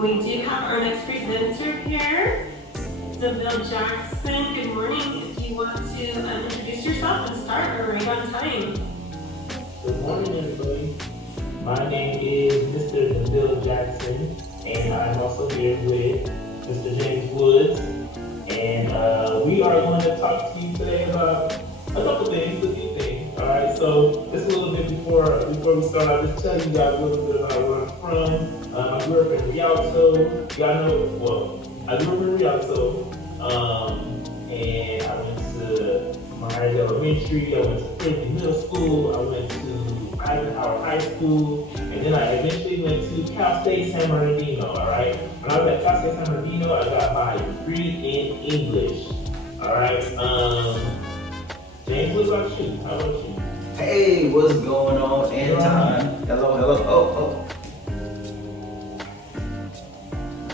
We do have our next presenter here, DeVille Jackson. Good morning. If you want to introduce yourself and start, we're right on time. Good morning, everybody. My name is Mr. DeVille Jackson, and I'm also here with Mr. James Woods. And we are going to talk to you today about a couple things, a few things. All right. So just a little bit before we start, I'll just tell you guys a little bit about where I'm from. I grew up in Rialto. Y'all know, well, I grew up in Rialto, and I went to Myers Elementary. I went to Prison Middle School. I went to Eisenhower High School, and then I eventually went to Cal State San Bernardino. All right. When I was at Cal State San Bernardino, I got my degree in English. All right. James, what about you? How about you? Hey, what's going on? Anton. Hello.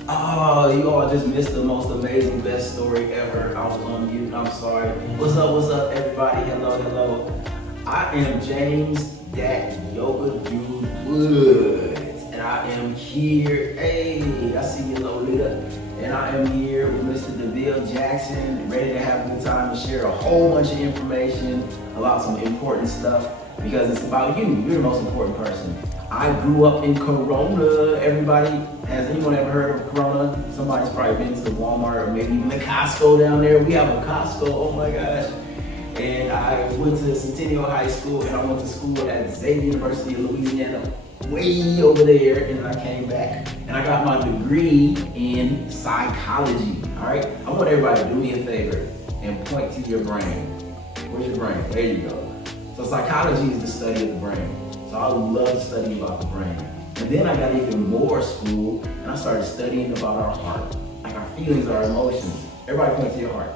Oh, you all just missed the most amazing, best story ever. I was on mute. I'm sorry. What's up, everybody? Hello. I am James That Yoga Dude Woods, and I am here. Hey, I see you, Lolita. And I am here with Mr. DeVille Jackson, ready to have a good time and share a whole bunch of information about some important stuff because it's about you. You're the most important person. I grew up in Corona. Everybody, has anyone ever heard of Corona? Somebody's probably been to Walmart or maybe even the Costco down there. We have a Costco, oh my gosh. And I went to Centennial High School and I went to school at Xavier University of Louisiana, way over there, and I came back and I got my degree in psychology. All right, I want everybody to do me a favor and point to your brain. Where's your brain? There you go. So psychology is the study of the brain. So I love to study about the brain. And then I got even more school and I started studying about our heart, like our feelings, our emotions. Everybody point to your heart.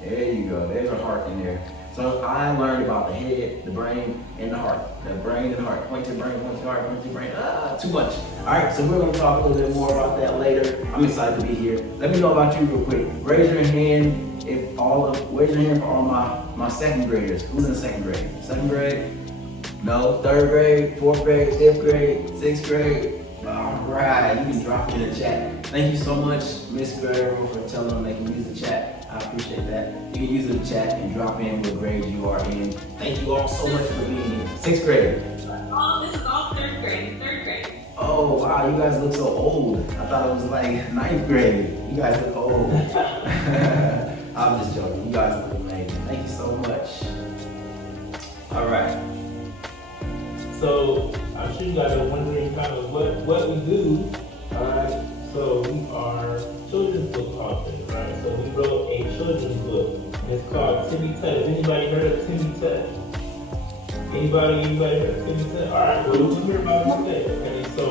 There you go. There's a heart in there. So I learned about the head, the brain, and the heart. The brain and the heart. Point to your brain, point to your heart, point to your brain. Too much. All right, so we're going to talk a little bit more about that later. I'm excited to be here. Let me know about you real quick. Raise your hand for all my second graders. Who's in the second grade? Second grade? No. Third grade, fourth grade, fifth grade, sixth grade. All right, you can drop it in the chat. Thank you so much, Miss Guerrero, for telling them they can use the chat. I appreciate that. You can use the chat and drop in what grade you are in. Thank you all so much for being here. Sixth grade. Oh, this is all third grade. Oh, wow, you guys look so old. I thought it was like ninth grade. You guys look old. I'm just joking. You guys look amazing. Thank you so much. All right. So I'm sure you guys are wondering kind of what we do. All right. So we are children's book authors, right? So we wrote a children's book. And it's called Timmy Tut. Has anybody heard of Timmy Tut? Anybody heard of Timmy Tut? All right. Well, we'll hear about it today. Okay. So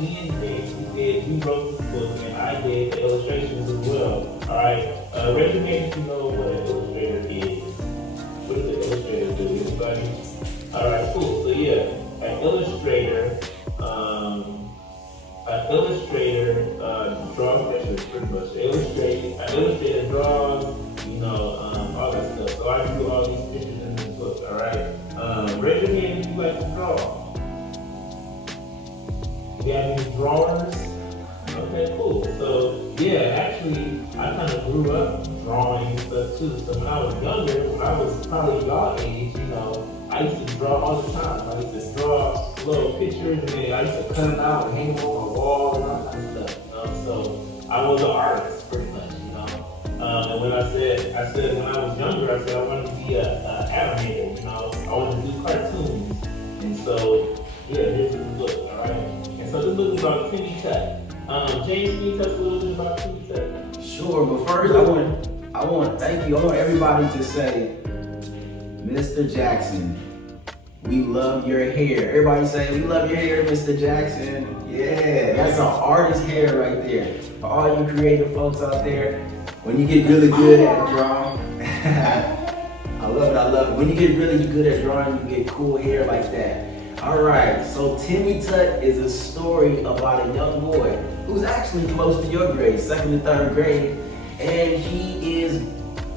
me and James, we wrote this book, and I did the illustrations as well. All right. Raise your hand if you know what an illustrator is. What does an illustrator do? Anybody? All right, cool. So yeah, an illustrator draws pictures pretty much. An illustrator draws, all that stuff. So I do all these pictures in this book. All right. Raise your hand if you like to draw. Do you have any drawers? Okay, cool. So yeah, actually, I kind of grew up drawing stuff too. So when I was younger, when I was probably y'all age, I used to draw all the time. I used to draw little pictures, and then I used to cut them out and hang them on my wall and all kind of stuff. So I was an artist, pretty much. And when I said when I was younger, I said I wanted to be an animator. I wanted to do cartoons. And so yeah, here's the book. All right. And so this book is about Timmy Tut. James, can you tell us a little bit about Timmy Tut? Sure, but first I want thank you. I want everybody to say, Mr. Jackson, we love your hair. Everybody say, we love your hair, Mr. Jackson. Yeah, that's an artist hair right there. For all you creative folks out there, when you get really good at drawing, I love it. When you get really good at drawing, you get cool hair like that. All right, so Timmy Tut is a story about a young boy who's actually close to your grade, second and third grade, and he is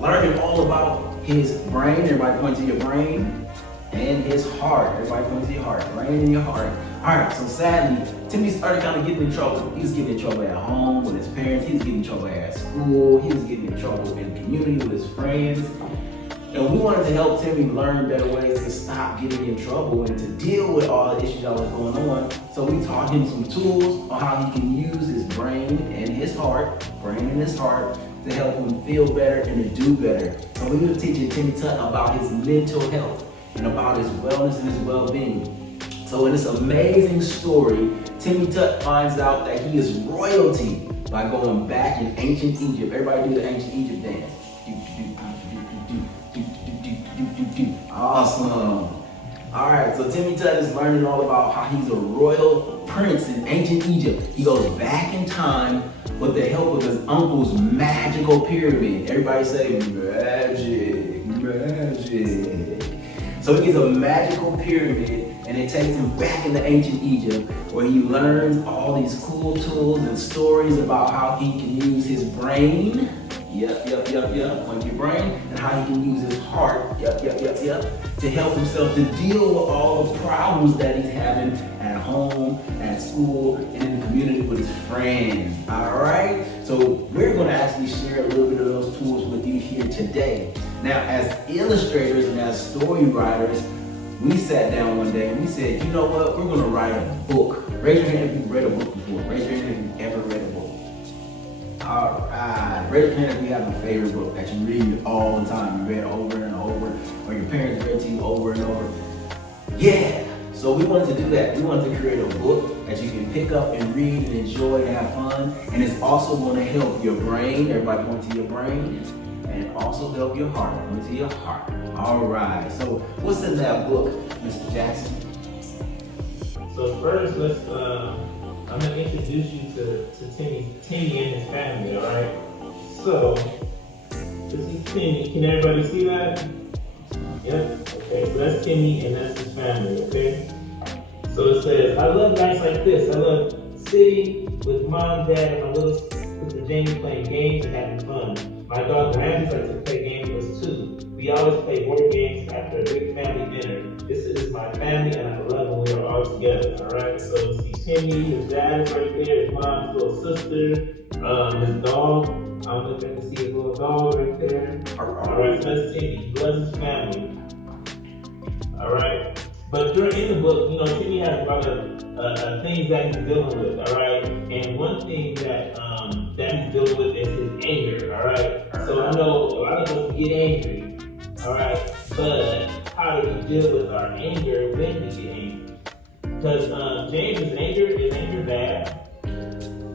learning all about his brain. Everybody point to your brain. And his heart. Everybody point to your heart. Brain and your heart. Alright, so sadly, Timmy started kind of getting in trouble. He was getting in trouble at home with his parents, he was getting in trouble at school, he was getting in trouble in the community with his friends. And we wanted to help Timmy learn better ways to stop getting in trouble and to deal with all the issues that was going on. So we taught him some tools on how he can use his brain and his heart, to help him feel better and to do better. So we were teaching Timmy Tutt about his mental health and about his wellness and his well-being. So in this amazing story, Timmy Tutt finds out that he is royalty by going back in ancient Egypt. Everybody do the ancient Egypt dance. Awesome. All right, so Timmy Tutt is learning all about how he's a royal prince in ancient Egypt. He goes back in time with the help of his uncle's magical pyramid. Everybody say magic, magic. So he gets a magical pyramid and it takes him back into ancient Egypt where he learns all these cool tools and stories about how he can use his brain. Point your brain, and how he can use his heart, to help himself to deal with all the problems that he's having at home, at school, and in the community with his friends. All right? So we're going to actually share a little bit of those tools with you here today. Now, as illustrators and as story writers, we sat down one day and we said, you know what? We're going to write a book. Raise your hand if you've read a book before. Raise your hand if you've ever read a book. All right, raise your hand if you have a favorite book that you read all the time. You read over and over, or your parents read to you over and over. Yeah, so we wanted to do that. We wanted to create a book that you can pick up and read and enjoy and have fun. And it's also going to help your brain, everybody point to your brain, and also help your heart, point to your heart. All right, so what's in that book, Mr. Jackson? So first, I'm gonna introduce you to Timmy and his family, all right? So, this is Timmy. Can everybody see that? Yep. Okay, so that's Timmy and that's his family, okay? So it says, I love nights like this. I love sitting with mom, dad, and my little sister Jamie playing games and having fun. My dog Ramsey likes to play games with us too. We always play board games after a big family dinner. This is my family and I love when we are all together, alright? So you see Timmy, his dad is right there, his mom's little sister, his dog. I don't know if you can see his little dog right there. Alright, so that's Timmy. He loves his family. Alright? But in the book, you know, Timmy has a lot of things that he's dealing with, alright? And one thing that he's dealing with is his anger, alright? So I know a lot of us get angry, alright? But how do we deal with our anger when we get angry? Because James, is anger bad?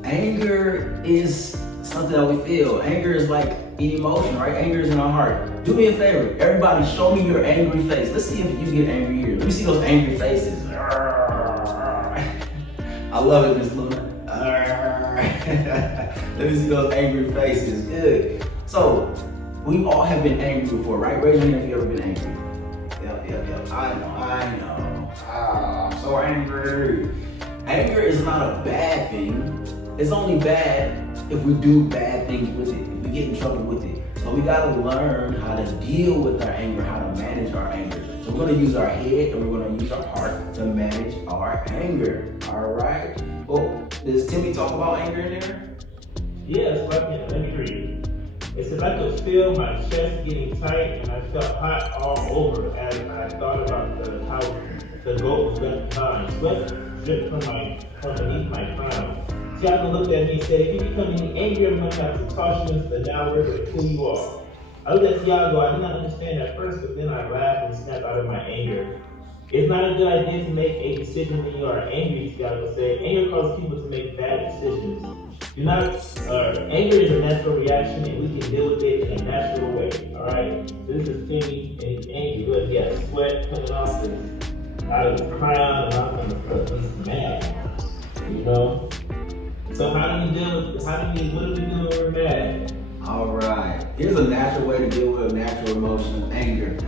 Anger is something that we feel. Anger is like an emotion, right? Anger is in our heart. Do me a favor, everybody show me your angry face. Let's see if you get angry here. Let me see those angry faces. I love it, Miss Luna. Let me see those angry faces. Good. So, we all have been angry before, right? Raise your hand if you've ever been angry. Yep. I know. I'm so angry. Anger is not a bad thing. It's only bad if we do bad things with it, if we get in trouble with it. So we gotta learn how to deal with our anger, how to manage our anger. So we're gonna use our head and we're gonna use our heart to manage our anger. All right? Well, does Timmy talk about anger in there? Yes, let me read. It says, I could feel my chest getting tight and I felt hot all over as I thought about how the goat was left behind. Sweat dripped from beneath my crown. Tiago looked at me and said, if you become any angrier, I'm going to have to toss you into the Nile River to cool you off. I looked at Tiago. I did not understand at first, but then I laughed and snapped out of my anger. It's not a good idea to make a decision when you are angry, Tiago said. Anger causes people to make bad decisions. Anger is a natural reaction and we can deal with it in a natural way, alright? So this is Timmy and he's angry, but he has sweat coming off out of his crown and I'm he's mad, you know? So what do we do when we're mad? Alright, here's a natural way to deal with a natural emotion of anger.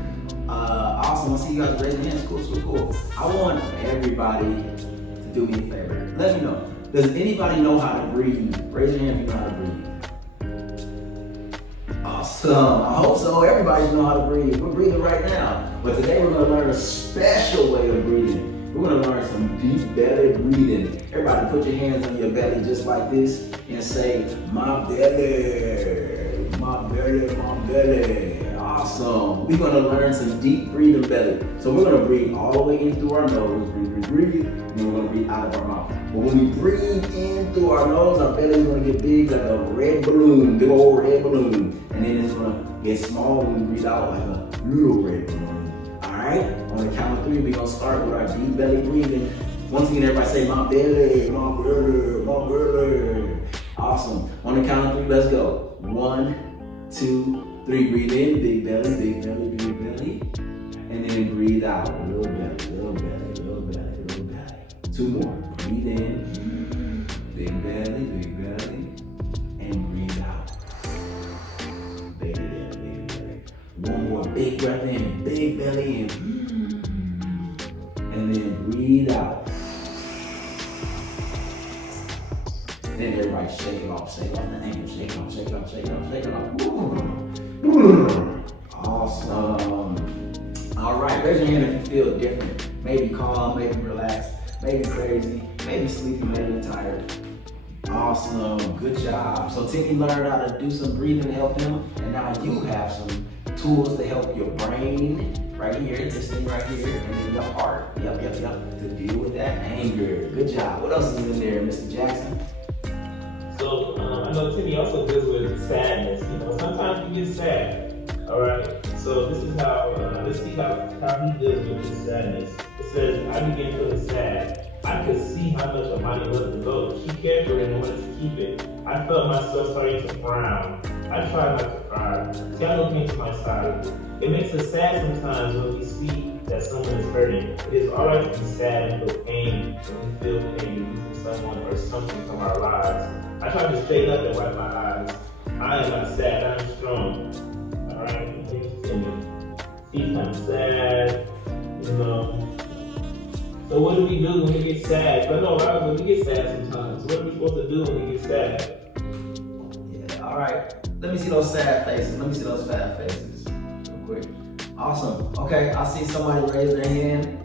Awesome, I see you guys raising hands, cool. I want everybody to do me a favor. Let me know. Does anybody know how to breathe? Raise your hand if you know how to breathe. Awesome. I hope so. Everybody know how to breathe. We're breathing right now. But today we're going to learn a special way of breathing. We're gonna learn some deep belly breathing. Everybody put your hands on your belly just like this and say, my belly, my belly, my belly. Awesome. We're gonna learn some deep breathing belly. So we're gonna breathe all the way in through our nose, breathe, and then we're gonna breathe out of our mouth. But when we breathe in through our nose, our belly is gonna get big like a red balloon, big old red balloon. And then it's gonna get small when we breathe out like a little red balloon. All right? On the count of 3, we're gonna start with our deep belly breathing. Once again, everybody say, my belly, my belly, my belly. Awesome. On the count of 3, let's go. 1, 2, 3. Breathe in, big belly, big belly, big belly. And then breathe out, little belly, little belly, little belly, little belly. 2 more. Breathe in, big belly, and breathe out. Big belly, big belly. 1 more big breath in, big belly, and then breathe out. Then everybody shake it off the ankle, shake it off, shake it off, shake it off, shake it off. Awesome. All right, raise your hand if you feel different. Maybe calm, maybe relaxed, maybe crazy, maybe sleepy, maybe tired. Awesome, good job. So Timmy learned how to do some breathing to help him, and now you have some tools to help your brain, right here, this thing right here, and then your heart, yep, to deal with that anger. Good job. What else is in there, Mr. Jackson? So I know Timmy also deals with sadness. You know, sometimes you get sad. All right. So this is how let's see how he deals with his sadness. It says, I began feeling sad. I could see how much of Monty loved the goat. She cared for it and wanted to keep it. I felt myself starting to frown. I tried not to cry. Tiago came to my side. It makes us sad sometimes when we see that someone is hurting. It is alright to be sad and feel pain when we feel pain losing someone or something from our lives. I tried to straighten up and wipe my eyes. I am not sad, I am strong. Alright, he's kind of sad, you know. So what do we do when we get sad? I know, right? When we get sad sometimes, what are we supposed to do when we get sad? Yeah, all right. Let me see those sad faces. Let me see those sad faces real quick. Awesome. Okay, I see somebody raise their hand.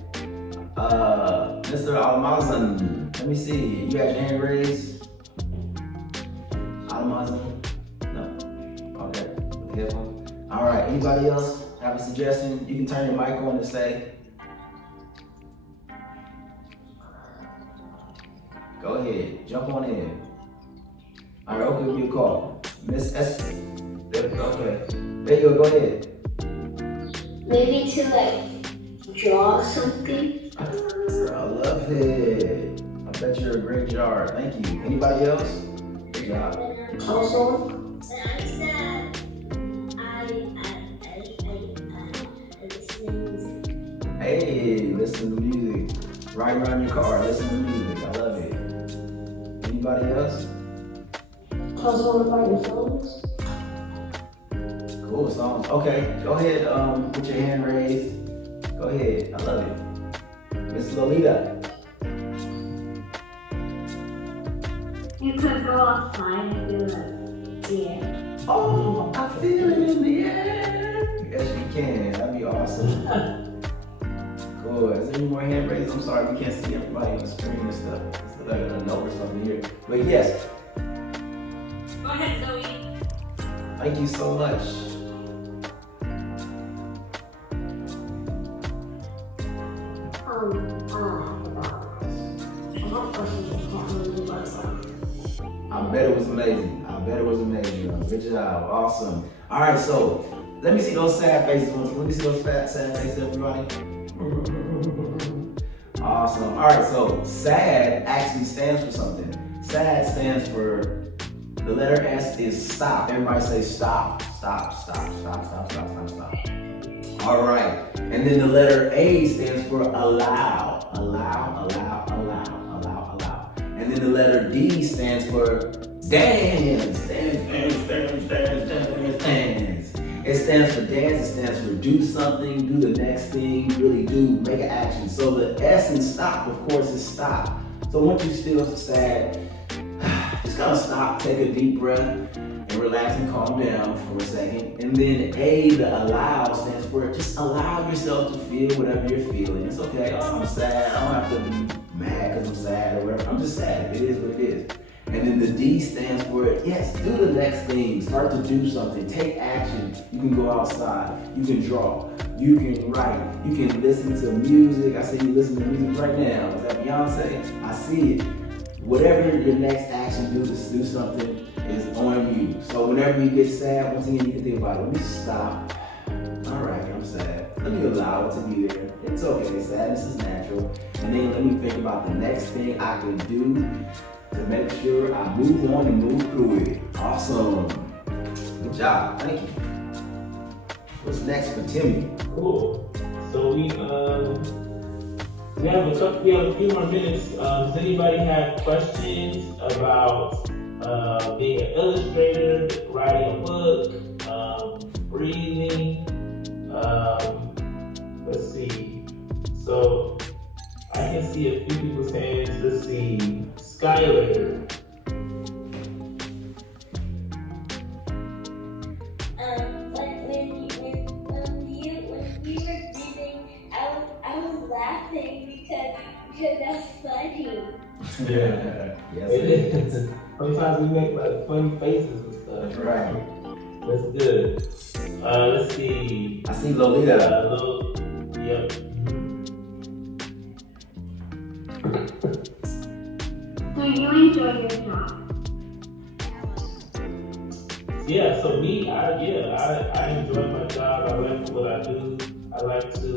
Mr. Almazan. Let me see. You got your hand raised? Almazan? No. Okay. Headphone. All right. Anybody else have a suggestion? You can turn your mic on and say. Go ahead, jump on in. All right, I'll give you a call. Miss S. Okay, there you go, go ahead. Maybe to like draw something. I love it. I bet you're a great jar. Thank you. Anybody else? Good job. Also, when I'm sad, I listen to music. Hey, listen to music. Ride around your car, listen to music. I love it. Anybody else? Also, about your phones. Cool songs. Okay, go ahead. Put your hand raised. Go ahead. I love it. Miss Lolita. You could go outside and do like, yeah. Oh, I feel it in the air. Yes, you can. That'd be awesome. Cool. Is there any more hand raised? I'm sorry, we can't see everybody on the screen and stuff. It's like a note or something here. But yes. Go ahead, Zoe. Thank you so much. I bet it was amazing. Good job. Awesome. All right, so let me see those sad faces. Let me see those sad faces, everybody. Awesome. All right, so SAD actually stands for something. SAD stands for, the letter S is stop. Everybody say stop, stop, stop, stop, stop, stop, stop, stop. All right. And then the letter A stands for allow. Allow, allow, allow, allow, allow. And then the letter D stands for dance. Dance, dance, dance, dance, dance, dance. It stands for dance, it stands for do something, do the next thing, really do, make an action. So the S in stop, of course, is stop. So once you feel sad, just kind of stop, take a deep breath, and and relax and calm down for a second. And then A, the allow, stands for just allow yourself to feel whatever you're feeling. It's okay. Oh, I'm sad. I don't have to be mad because I'm sad or whatever. I'm just sad. It is what it is. And then the D stands for, yes, do the next thing. Start to do something. Take action. You can go outside. You can draw. You can write. You can listen to music. I see you listening to music right now. Is that Beyonce? I see it. Whatever your next action do to do something is on you. So whenever you get sad, once again, you can think about it. Let me stop. All right, I'm sad. Let me allow it to be there. It's okay. Sadness is natural. And then let me think about the next thing I can do to make sure I move on and move through it. Awesome. Good job. Thank you. What's next for Timmy? Cool. So we have a few more minutes. Does anybody have questions about being an illustrator, writing a book, breathing? Let's see. So I can see a few people's hands. Let's see. Skylar. When we were breathing, I was laughing because that's funny. Yeah. Yes, It it is. is. Sometimes we make like funny faces and stuff. Right. That's good. Let's see. I see Lolita. Yep. Do you enjoy your job? Yeah, so me, I enjoy my job. I like what I do. I like to,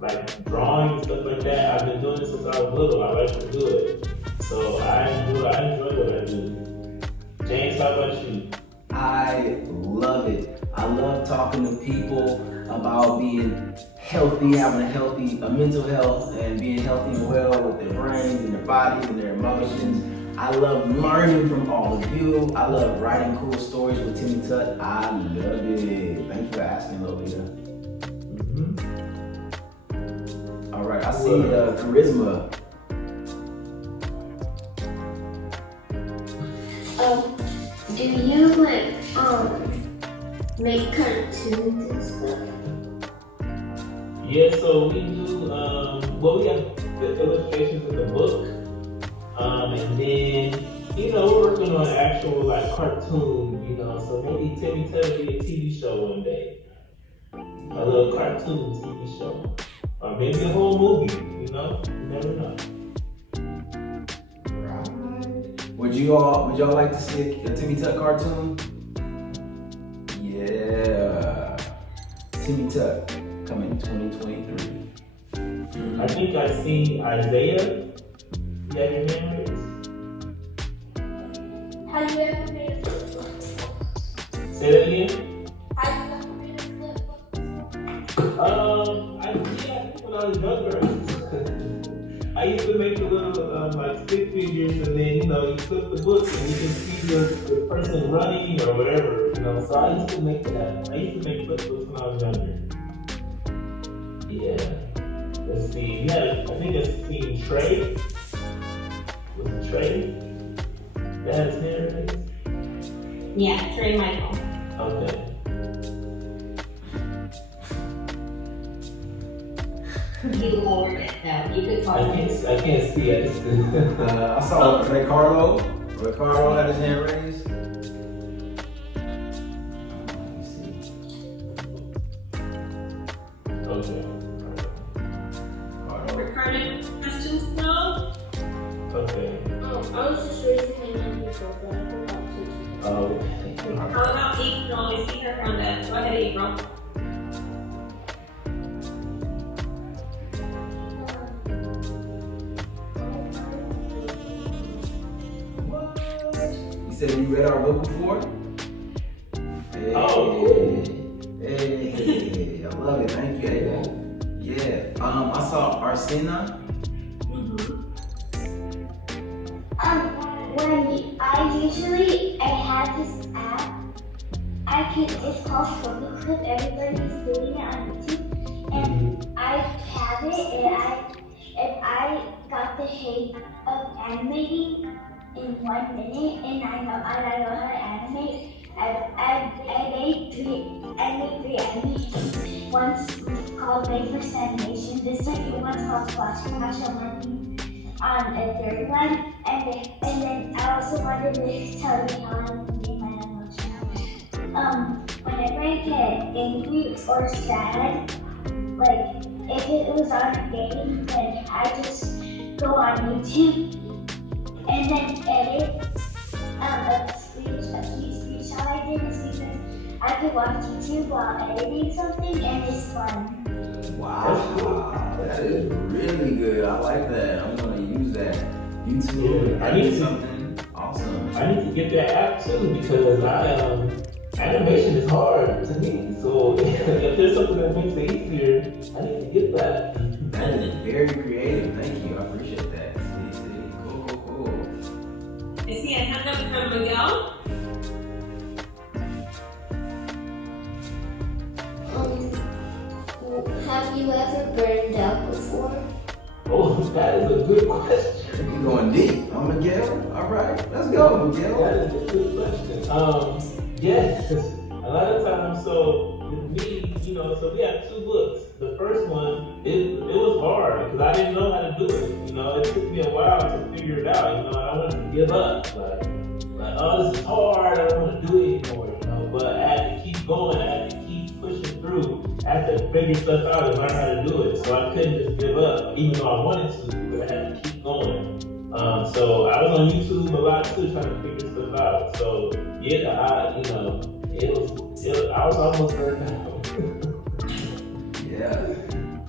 like drawing and stuff like that. I've been doing it since I was little. I like to do it. So I enjoy what I do. James, how about you? I love it. I love talking to people about being healthy, having a mental health, and being healthy and well with their brains and their bodies and their emotions. I love learning from all of you. I love writing cool stories with Timmy Tut. I love it. Thank you for asking, Lolita. All right, I see Charisma. Do you make cartoons and stuff? Yeah, so we do, we have the illustrations in the book. And then, we're working on actual like cartoon, so maybe Timmy Tut will be a TV show one day. A little cartoon TV show. Or maybe a whole movie, you never know. Would y'all like to see a Timmy Tut cartoon? Yeah. Timmy Tut coming in 2023. I think I see Isaiah. You have your hand raised? Have you ever made a flip book? Say that again? Have you ever made a flip book? I think when I was younger, I used to make the little like stick figures, and then you flip the book and you can see the person running or whatever. So I used to make that. I used to make flip books when I was younger. Yeah. Let's see. Yeah, I think I've seen Trey. Was it Trey? That had his hair raised? Yeah, Trey Michael. Okay. You lowered it though. You could I call can't it. see. I just I saw Ricardo. Ricardo had his hand raised. Let me see. Okay. Ricardo. Ricardo, questions now? Okay. Oh, I was just raising my hand before, but I forgot to. Oh. How about April? I see her hand up. Go ahead, April. You said you read our book before? Hey, Oh. Hey, I love it. Thank you, April. Yeah. I saw Arsena. When I have this app, it's called Photo Clip. Everybody's doing it on YouTube, and I have it, and I got the hang of animating in 1 minute, and I know how to animate. I made three. I made one's called Make First Animation. The second one's called Splash Crash. I'm working on a third one, and then I also wanted to tell you how I make my emotion. Whenever I get angry or sad, like if it was on a game, then I just go on YouTube and then edit a screenshot I did is because I could watch YouTube while editing something and it's fun. Wow, that is really good. I like that. I'm gonna use that. YouTube, Yeah, I need something awesome. I need to get that app too because animation is hard to me. So if there's something that makes it easier, I need to get that. That is very creative. Thank you. I appreciate that. Cool. I see a hand up from Miguel. Have you ever burned out before? Oh, that is a good question. You're going deep. I'm Miguel. All right, let's go, Miguel. That is a good question. Yes, a lot of times, so with me, so we have two books. The first one, it was hard because I didn't know how to do it. It took me a while to figure it out. I don't want to give up. Like, oh, this is hard. I don't want to do it anymore. But I had to keep going. I had to keep pushing through. I had to figure stuff out and learn how to do it. So I couldn't just give up, even though I wanted to. But I had to keep going. So I was on YouTube a lot too, trying to figure stuff out. So yeah, I was almost burned out. Yeah.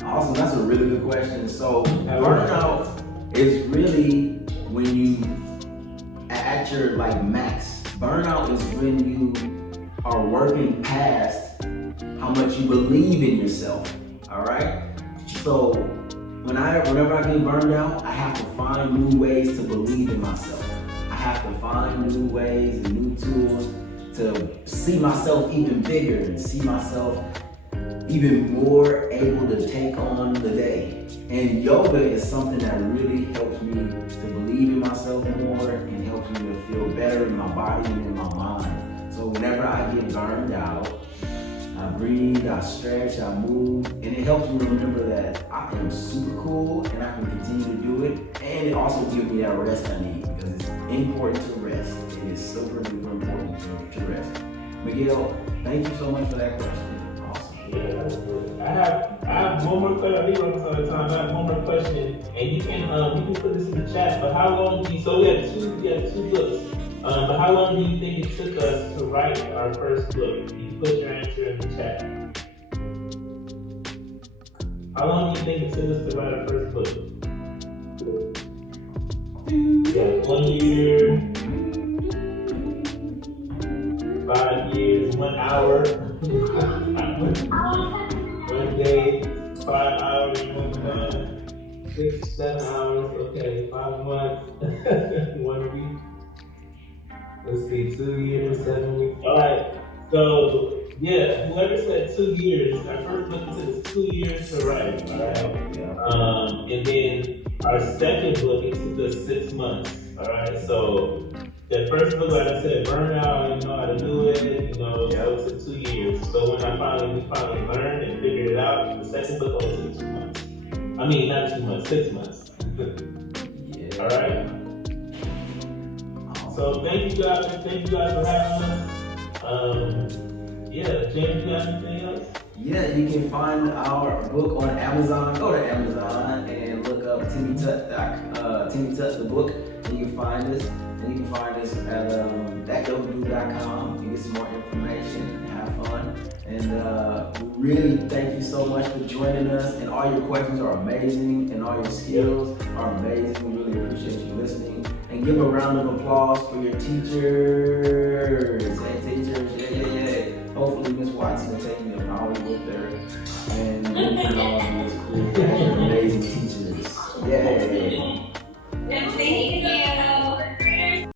Awesome. That's a really good question. So burnout is really when you at your max. Burnout is when you are working past how much you believe in yourself. All right. So whenever I get burned out, I have to find new ways to believe in myself. I have to find new ways and new tools to see myself even bigger and see myself even more able to take on the day. And yoga is something that really helps me to believe in myself more and helps me to feel better in my body and in my mind. So whenever I get burned out, I breathe, I stretch, I move, and it helps me remember that I am super cool and I can continue to do it. And it also gives me that rest I need because it's important to rest. It is super duper important to rest. Miguel, thank you so much for that question. Awesome. Yeah, that's good. I have one more question. I think we're out of time. I have one more question, and you can put this in the chat. But how long do you? So we have two books. But how long do you think it took us to write our first book? You can put your answer in the chat. How long do you think it took us to write our first book? Yeah, 1 year, 5 years, 1 hour, 1 day, 5 hours, 1 month, 6, 7 hours, okay, 5 months, 1 week. Let's see, 2 years, 7 weeks. All right, so yeah, whoever said 2 years, our first book took us 2 years to write, all right? Yeah. And then our second book, it took us 6 months, all right? So the first book, like I said, Burnout, I didn't know how to do it, it took 2 years. So when we finally learned and figured it out, the second book only took 2 months. I mean, not 2 months, 6 months. Yeah. All right? So thank you guys for having us. James, you got anything else? Yeah, you can find our book on Amazon. Go to Amazon and look up Timmy Tut the book, and you can find us. And you can find us at thatdopedude.com. You can get some more information and have fun. And we really thank you so much for joining us. And all your questions are amazing, and all your skills are amazing. We really appreciate you listening. And give a round of applause for your teachers. Hey, teachers, yeah. Hopefully Miss Watson will take me to Hollywood there. And we can all do this cool.